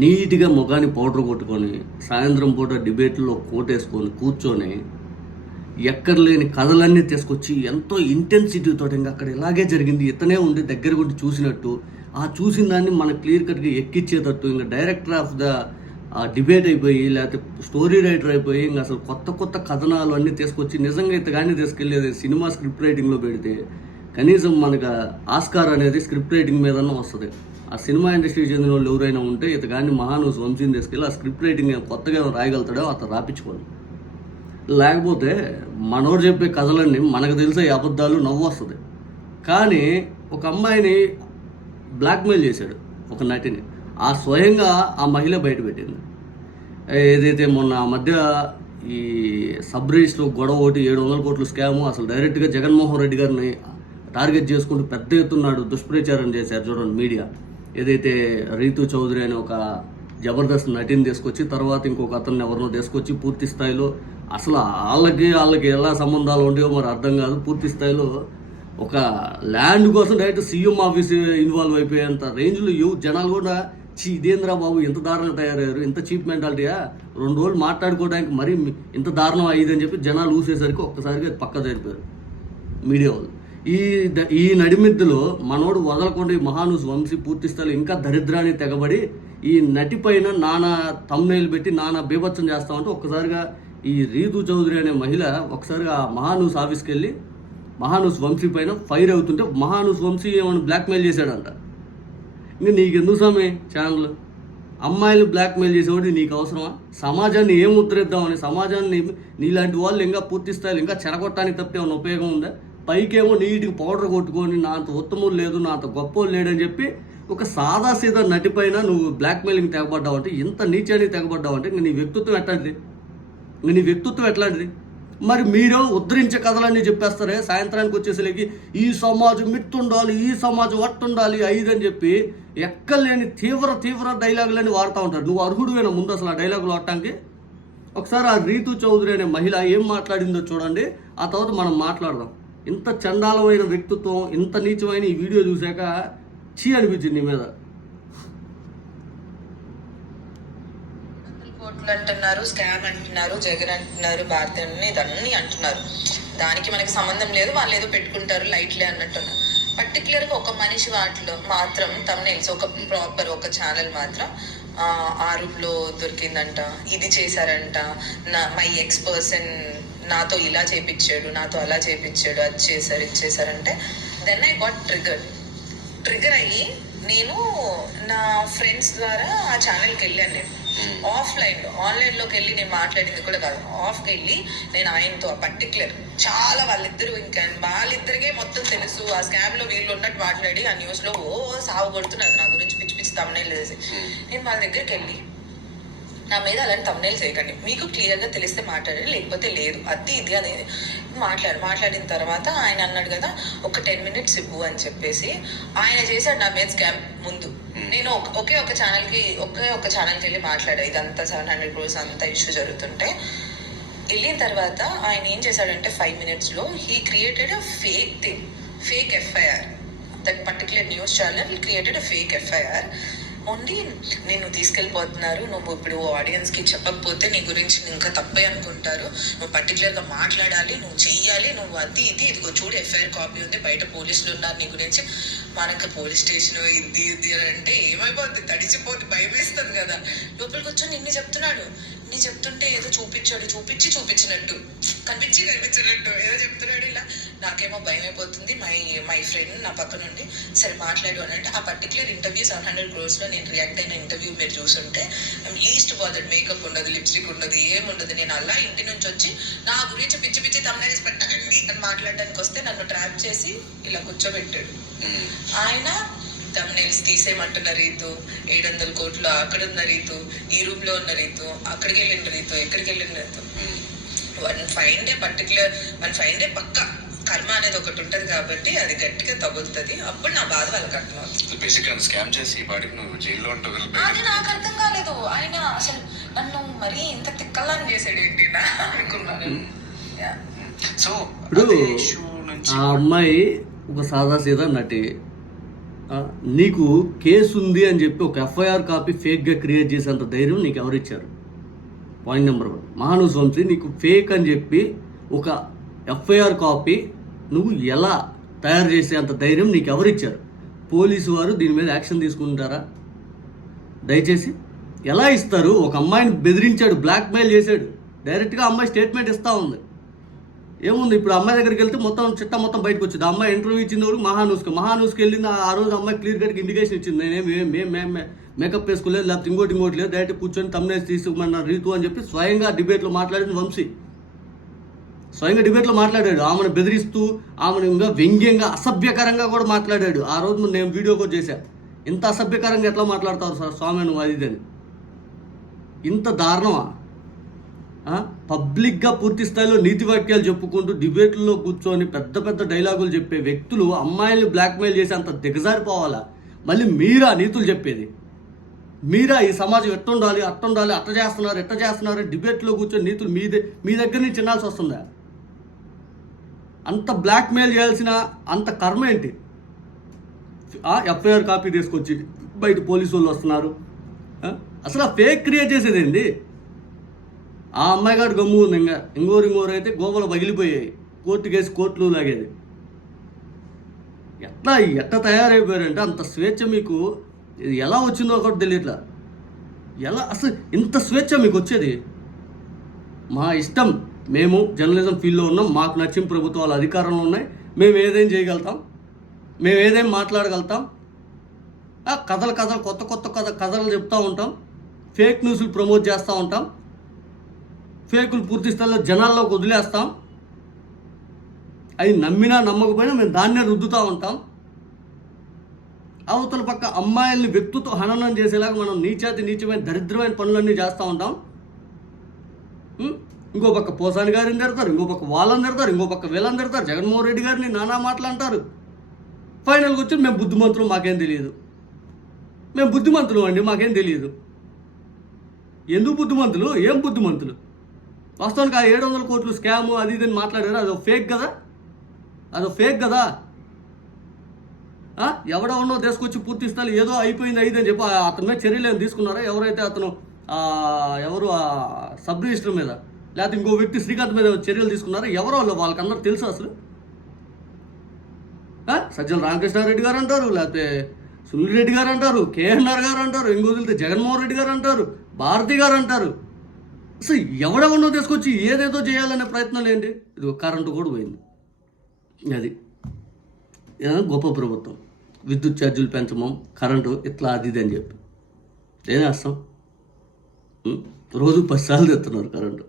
నీట్గా ముఖాన్ని పౌడర్ కొట్టుకొని సాయంత్రం పూట డిబేట్లో కోటేసుకొని కూర్చొని ఎక్కర్లేని కథలన్నీ తీసుకొచ్చి ఎంతో ఇంటెన్సిటీతో ఇంకా అక్కడ ఇలాగే జరిగింది. ఇతనే ఉండి దగ్గర ఉండి చూసినట్టు ఆ చూసిన దాన్ని మన క్లియర్ కట్గా ఎక్కిచ్చేటట్టు ఇంకా డైరెక్టర్ ఆఫ్ ద డిబేట్ అయిపోయి లేకపోతే స్టోరీ రైటర్ అయిపోయి ఇంకా అసలు కొత్త కొత్త కథనాలు అన్నీ తీసుకొచ్చి నిజంగా ఇంత కానీ తీసుకెళ్ళేది సినిమా స్క్రిప్ట్ రైటింగ్లో పెడితే కనీసం మనకు ఆస్కార్ అనేది స్క్రిప్ట్ రైటింగ్ మీదనే వస్తుంది. ఆ సినిమా ఇండస్ట్రీకి చెందిన వాళ్ళు ఎవరైనా ఉంటే ఇతగాన్ని మహాను వంశీని తీసుకెళ్ళి ఆ స్క్రిప్ట్ రైటింగ్ కొత్తగా ఏమైనా రాయగలుగుతాడో అతను రాపించుకోండి లేకపోతే మనోడు చెప్పే కథలన్నీ మనకు తెలిసే అబద్ధాలు నవ్వు వస్తుంది. కానీ ఒక అమ్మాయిని బ్లాక్మెయిల్ చేశాడు ఒక నటిని. ఆ స్వయంగా ఆ మహిళ బయటపెట్టింది ఏదైతే మొన్న ఆ మధ్య ఈ సబ్ రిజిస్టర్ గొడవ ఒకటి ఏడు వందల కోట్లు స్కాము అసలు డైరెక్ట్గా జగన్మోహన్ రెడ్డి గారిని టార్గెట్ చేసుకుంటూ పెద్ద ఎత్తున్నాడు దుష్ప్రచారం చేశారు చూడండి మీడియా. ఏదైతే రీతు చౌదరి అనే ఒక జబర్దస్త్ నటిని తీసుకొచ్చి తర్వాత ఇంకొక అతన్ని ఎవరినో తీసుకొచ్చి పూర్తి స్థాయిలో అసలు వాళ్ళకి వాళ్ళకి ఎలా సంబంధాలు ఉండేవో మరి అర్థం కాదు. పూర్తి స్థాయిలో ఒక ల్యాండ్ కోసం డైరెక్ట్ సీఎం ఆఫీస్ ఇన్వాల్వ్ అయిపోయేంత రేంజ్లో యూ జనాలు కూడా చీ ఇదేంద్రా బాబు ఇంత దారుణంగా తయారయ్యారు ఇంత చీప్ మెంటాలిటీయా? రెండు రోజులు మాట్లాడుకోవడానికి మరీ ఇంత దారుణం అయ్యిందని చెప్పి జనాలు ఊసేసరికి ఒక్కసారిగా పక్క జరిపారు. మీడియా వాళ్ళు. ఈ ద- ఈ నడిమిద్దులో మనోడు వదలకుండా ఈ మహానుస్ వంశీ పూర్తి స్థాయిలో ఇంకా దరిద్రాన్ని తెగబడి ఈ నటి పైన నానా తమ్నైలు పెట్టి నానా బీభత్సం చేస్తామంటే ఒక్కసారిగా ఈ రీతు చౌదరి అనే మహిళ ఒకసారిగా ఆ మహానూస్ ఆఫీస్కి వెళ్ళి మహానూస్ వంశీ పైన ఫైర్ అవుతుంటే మహానూస్ వంశీ ఏమైనా బ్లాక్మెయిల్ చేశాడంట. ఇంకా నీకు ఎందుకు సమయం ఛానల్? అమ్మాయిలు బ్లాక్మెయిల్ చేసేవాడు నీకు అవసరమా? సమాజాన్ని ఏం ఉద్ధరిద్దామని సమాజాన్ని నీలాంటి వాళ్ళు ఇంకా పూర్తి స్థాయిలో ఇంకా చెడగొట్టడానికి తప్పితే ఏమైనా ఉపయోగం ఉందా? పైకేమో నీటికి పౌడర్ కొట్టుకొని నా అంత ఉత్తములు లేదు నా అంత గొప్ప లేడని చెప్పి ఒక సాదా సీదా నటిపైన నువ్వు బ్లాక్మెయిలింగ్ తెగబడ్డావు అంటే ఇంత నీచానికి తెగబడ్డావు అంటే నీ వ్యక్తిత్వం ఎట్లాంటిది? నీ వ్యక్తిత్వం ఎట్లాంటిది? మరి మీరు ఉద్ధరించే కథలన్నీ చెప్పేస్తారే? సాయంత్రానికి వచ్చేసరికి ఈ సమాజం మిట్టుండాలి ఈ సమాజం అట్టుండాలి ఐదని చెప్పి ఎక్కలేని తీవ్ర తీవ్ర డైలాగులని వాడుతూ ఉంటారు. నువ్వు అర్హుడువేనా ముందు అసలు ఆ డైలాగులు వాడటానికి? ఒకసారి ఆ రీతు చౌదరి అనే మహిళ ఏం మాట్లాడిందో చూడండి. ఆ తర్వాత మనం మాట్లాడదాం. ఇంత చండాలమైన వ్యక్తిత్వం ఇంత నీచమైన ఈ వీడియో చూశాక చీ అనిపించింది నీ మీద. కోట్లు అంటున్నారు స్కామ్ అంటున్నారు జగన్ అంటున్నారు భారతి అని ఇదన్నీ అంటున్నారు. దానికి మనకి సంబంధం లేదు వాళ్ళు ఏదో పెట్టుకుంటారు లైట్లే అన్నట్టున్నారు. పర్టికులర్గా ఒక మనిషి వాటిలో మాత్రం తమ్నైల్స్ ఒక ప్రాపర్ ఒక ఛానల్ మాత్రం ఆ, లో దొరికిందంట ఇది చేశారంట నా మై ఎక్స్ పర్సన్ నాతో ఇలా చేపించాడు నాతో అలా చేపించాడు అది చేశారు ఇది చేశారంటే then I got trigger trigger అయ్యి నేను నా ఫ్రెండ్స్ ద్వారా ఆ ఛానల్కి వెళ్ళాను నేను. ఆఫ్లైన్లో ఆన్లైన్లోకి వెళ్ళి నేను మాట్లాడింది కూడా కాదు. ఆఫ్కి వెళ్ళి నేను ఆయనతో పర్టికులర్ చాలా వాళ్ళిద్దరు ఇంకా వాళ్ళిద్దరికే మొత్తం తెలుసు. ఆ స్కామ్లో వీళ్ళు ఉన్నట్టు మాట్లాడి ఆ న్యూస్లో ఓ సాగు కొడుతున్నారు నా గురించి పిచ్చి పిచ్చి తమ్నేలు వేసి నేను వాళ్ళ దగ్గరికి వెళ్ళి నా మీద అలాంటి తమ్నేలు చేయకండి. మీకు క్లియర్గా తెలిస్తే మాట్లాడండి లేకపోతే లేదు. అది ఇది అనేది. మాట్లాడు మాట్లాడిన తర్వాత ఆయన అన్నాడు కదా ఒక టెన్ మినిట్స్ ఇవ్వు అని చెప్పేసి ఆయన చేశాడు నా మీద స్కామ్ ముందు. నేను ఒక- ఒకే ఒక ఛానల్కి ఒకే ఒక ఛానల్కి వెళ్ళి మాట్లాడా. ఇదంతా సెవెన్ హండ్రెడ్ క్రోర్స్ అంతా ఇష్యూ జరుగుతుంటే. వెళ్ళిన తర్వాత ఆయన ఏం చేశాడంటే ఫైవ్ మినిట్స్లో he created a fake thing fake FIR that particular news channel created a fake FIR only నేను తీసుకెళ్ళిపోతున్నారు. నువ్వు ఇప్పుడు ఆడియన్స్కి చెప్పకపోతే నీ గురించి ఇంకా తప్పే అనుకుంటారు. నువ్వు పర్టికులర్గా మాట్లాడాలి నువ్వు చెయ్యాలి నువ్వు అది ఇది. ఇదిగో చూడు ఎఫ్ఐఆర్ కాపీ ఉంది. బయట పోలీసులు ఉన్నారు నీ గురించి. మనకి పోలీస్ స్టేషన్ ఇది ఇది అంటే ఏమైపోద్ది? తడిచిపోద్ది భయం వేస్తుంది కదా. లోపలికి వచ్చి నిన్ను చెప్తున్నాడు. నీ చెప్తుంటే ఏదో చూపించాడు చూపించి చూపించినట్టు. కనిపించి కనిపించినట్టు. ఏదో చెప్తున్నాడు ఇలా. నాకేమో భయం అయిపోతుంది మై మై ఫ్రెండ్ నా పక్క నుండి సరే మాట్లాడు అని అంటే ఆ పర్టికులర్ ఇంటర్వ్యూ సెవెన్ హండ్రెడ్ క్రోర్స్లో నేను రియాక్ట్ అయిన ఇంటర్వ్యూ మీరు చూసుంటే లీస్ట్ బాదర్డ్ మేకప్ ఉండదు లిప్స్టిక్ ఉండదు ఏముండదు. నేను అలా ఇంటి నుంచి వచ్చి నా గురించి పిచ్చి పిచ్చి తమ్నేసి పెట్టకండి అని మాట్లాడడానికి వస్తే నన్ను ట్రాప్ చేసి ఇలా కూర్చోబెట్టాడు. ఆయన తమ్నేల్స్ తీసేయమంటున్న రీతు ఏడు వందల కోట్లు అక్కడ ఉన్న రీతు ఈ రూమ్లో ఉన్న రీతు అక్కడికి వెళ్ళిన రీతు ఇక్కడికి వెళ్ళిన Ritu. One five day particular one five day పక్క కర్మ అనేది ఒకటి ఉంటది కాబట్టి అది గట్టిగా తగులుతుంది. అప్పుడు నా బాధ వాళ్ళకి అర్థమవుతుంది. బేసిక్ స్కామ్ చేసి నువ్వు జైల్లో ఉంటావు అది నాకు అర్థం కాలేదు. ఆయన అసలు నన్ను మరీ ఇంత తిక్కల్లాని చేసాడు ఏంటి నా అనుకున్నాను. సో ఇప్పుడు issue నుంచి ఆ అమ్మాయి ఒక సాదా సీదా నటి. నీకు కేసు ఉంది అని చెప్పి ఒక ఎఫ్ఐఆర్ కాపీ ఫేక్గా క్రియేట్ చేసేంత ధైర్యం నీకు ఎవరు ఇచ్చారు? పాయింట్ నెంబర్ వన్ మహానుస్ వంశీ నీకు ఫేక్ అని చెప్పి ఒక ఎఫ్ఐఆర్ కాపీ నువ్వు ఎలా తయారు చేసేంత ధైర్యం నీకు ఎవరు ఇచ్చారు? పోలీసు వారు దీని మీద యాక్షన్ తీసుకుంటారా? దయచేసి ఎలా ఇస్తారు? ఒక అమ్మాయిని బెదిరించాడు బ్లాక్మెయిల్ చేశాడు. డైరెక్ట్గా అమ్మాయి స్టేట్మెంట్ ఇస్తూ ఉంది. ఏముంది? ఇప్పుడు అమ్మాయి దగ్గరికి వెళ్తే మొత్తం చిట్ట మొత్తం బయటకు వచ్చింది. అమ్మాయి ఇంటర్వ్యూ ఇచ్చింది వరకు మహానూస్కి మహానూస్కి వెళ్ళింది. ఆ రోజు అమ్మాయి క్లియర్ కట్కి ఇండికేషన్ ఇచ్చింది. నేనేం మేము మేకప్ వేసుకోలేదు లేకపోతే ఇంకోటి ఇంకోటి లేదు. డైరెక్ట్ కూర్చొని తమ్నేసి తీసుకోమన్న రీతు అని చెప్పి స్వయంగా డిబేట్లో మాట్లాడింది వంశీ. స్వయంగా డిబేట్లో మాట్లాడాడు. ఆమెను బెదిరిస్తూ ఆమెను ఇంకా వ్యంగ్యంగా అసభ్యకరంగా కూడా మాట్లాడాడు. ఆ రోజు నేను వీడియో కూడా చేశాను ఇంత అసభ్యకరంగా ఎట్లా మాట్లాడతారు సార్? స్వామి నువ్వు అది ఇదని ఇంత దారుణమా? పబ్లిక్గా పూర్తి స్థాయిలో నీతి వాక్యాలు చెప్పుకుంటూ డిబేట్లలో కూర్చొని పెద్ద పెద్ద డైలాగులు చెప్పే వ్యక్తులు అమ్మాయిల్ని బ్లాక్మెయిల్ చేసి అంత దిగజారిపోవాలా? మళ్ళీ మీరా నీతులు చెప్పేది? మీరా ఈ సమాజం ఎట్టుండాలి అట్టుండాలి అట్ట చేస్తున్నారు ఎట్ట చేస్తున్నారు డిబేట్లో కూర్చొని నీతులు మీ మీ దగ్గర నుంచి తినాల్సి వస్తుందా? అంత బ్లాక్మెయిల్ చేయాల్సిన అంత కర్మ ఏంటి? ఆ ఎఫ్ఐఆర్ కాపీ తీసుకొచ్చి బయట పోలీసు వాళ్ళు వస్తున్నారు. అసలు ఆ ఫేక్ క్రియేట్ చేసేది ఏంది? ఆ అమ్మాయి గారు గమ్ము ఉంది. ఇంకా ఇంగోరు ఇంగోరు అయితే గోవలు పగిలిపోయాయి. కోర్టు కేసు కోర్టులు లాగేది. ఎట్లా ఎట్లా తయారైపోయారంటే అంత స్వేచ్ఛ మీకు ఇది ఎలా వచ్చిందో ఒకటి తెలియట్లా. ఎలా అసలు ఇంత స్వేచ్ఛ మీకు వచ్చేది? మా ఇష్టం. మేము జర్నలిజం ఫీల్డ్లో ఉన్నాం. మాకు నచ్చిన ప్రభుత్వాలు అధికారంలో ఉన్నాయి. మేము ఏదేం చేయగలుగుతాం? మేము ఏదైనా మాట్లాడగలుగుతాం? ఆ కథలు కథలు కొత్త కొత్త కథ కథలు చెప్తూ ఉంటాం. ఫేక్ న్యూస్లు ప్రమోట్ చేస్తూ ఉంటాం. ఫేకులు పూర్తి స్థాయిలో జనాల్లోకి వదిలేస్తాం. అవి నమ్మినా నమ్మకపోయినా మేము దాన్నే రుద్దుతూ ఉంటాం. అవతల పక్క అమ్మాయిల్ని వ్యక్తితో హననం చేసేలాగా మనం నీచాతి నీచమైన దరిద్రమైన పనులన్నీ చేస్తూ ఉంటాం. ఇంకో పక్క పోసాని గారిని తిడతారు ఇంకో పక్క వాళ్ళని తిడతారు ఇంకో పక్క వీళ్ళని తిడతారు. జగన్మోహన్ రెడ్డి గారిని నానా మాటలు అంటారు. ఫైనల్గా వచ్చి మేము బుద్ధిమంతులు మాకేం తెలియదు. మేము బుద్ధిమంతులు అండి మాకేం తెలియదు. ఎందుకు బుద్ధిమంతులు? ఏం బుద్ధిమంతులు? వాస్తవానికి ఆ ఏడు వందల కోట్లు స్కాము అది ఇది అని మాట్లాడారు. అదో ఫేక్ కదా? అదో ఫేక్ కదా? ఆ? ఎవడెవడో తీసుకొచ్చి పూర్తి స్థాయి ఏదో అయిపోయింది అయింది అని చెప్పి అతని మీద చర్యలు ఏమైనా తీసుకున్నారా? ఎవరైతే అతను ఎవరు ఆ సబ్ రిజిస్టర్ మీద లేకపోతే ఇంకో వ్యక్తి శ్రీకాంత్ మీద చర్యలు తీసుకున్నారా? ఎవరో వాళ్ళు వాళ్ళకందరూ తెలుసు అసలు? ఆ? సజ్జల రామకృష్ణారెడ్డి గారు అంటారు లేకపోతే సునీల్ రెడ్డి గారు అంటారు కేఎన్ఆర్ గారు అంటారు ఇంకో వదిలితే జగన్మోహన్ రెడ్డి గారు అంటారు భారతి గారు అంటారు. అసలు ఎవడెవడో తీసుకొచ్చి ఏదేదో చేయాలనే ప్రయత్నాలు ఏంటి? ఇది కరెంటు కూడా పోయింది. అది గొప్ప ప్రభుత్వం. విద్యుత్ ఛార్జీలు పెంచమం కరెంటు ఇట్లా అది ఇది అని చెప్పి. ఏం చేస్తాం? రోజు పది సార్లు తెస్తున్నారు కరెంటు